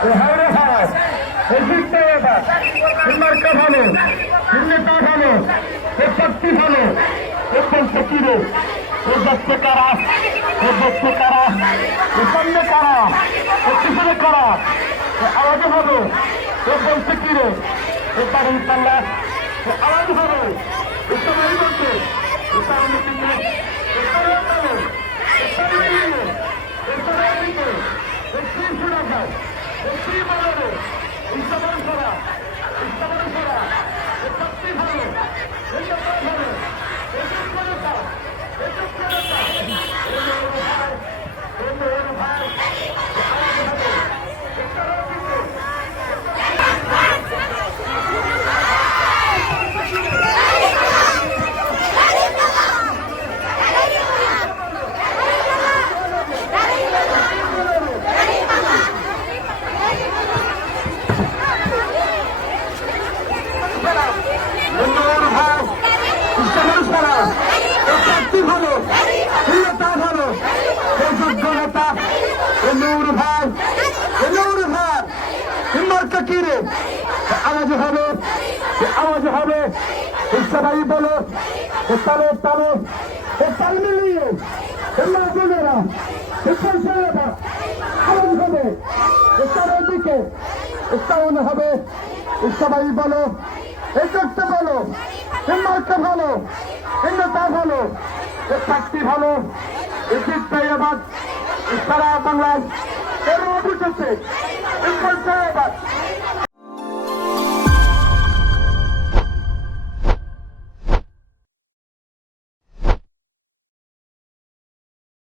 হাওড়ে হাওয়া এই জিততে এবার মার্কা ভালো নেতা ভালো এ শক্তি ভালো এ বলছে কি রে ও যাচ্ছে কারা ও দেখছে কারা ও সামনে কারা ও পিছনে কারা আওয়াজ হবে ও বলছে কি রে ও পারেন পাল্লা আওয়াজ হবে ও সবাই বলছে ও সামনে পিছনে ও সবাই বলে ও সবাই মিলে ও সবাই মিলে ও কি শোনা যায় ও কি বলে ও সবাই করা ও সবাই করা ও শক্তি ভালো ও নেতা ভালো ও যোগ্য নেতা ও যোগ্য নেতা ও ভাই ও ভাই আওয়াজ হবে ও সবাই মিলে আওয়াজ হবে আওয়াজ হবে সবাই বলো তালে তালে তাল মিলিয়ে মা বোনেরা আওয়াজ হবে চারিদিকে সাউন্ড হবে সবাই বলো এই করতে বলো মার্কা ভালো নেতা ভালো শক্তি ভালো এবার সারা বাংলায় এর অভিযোগে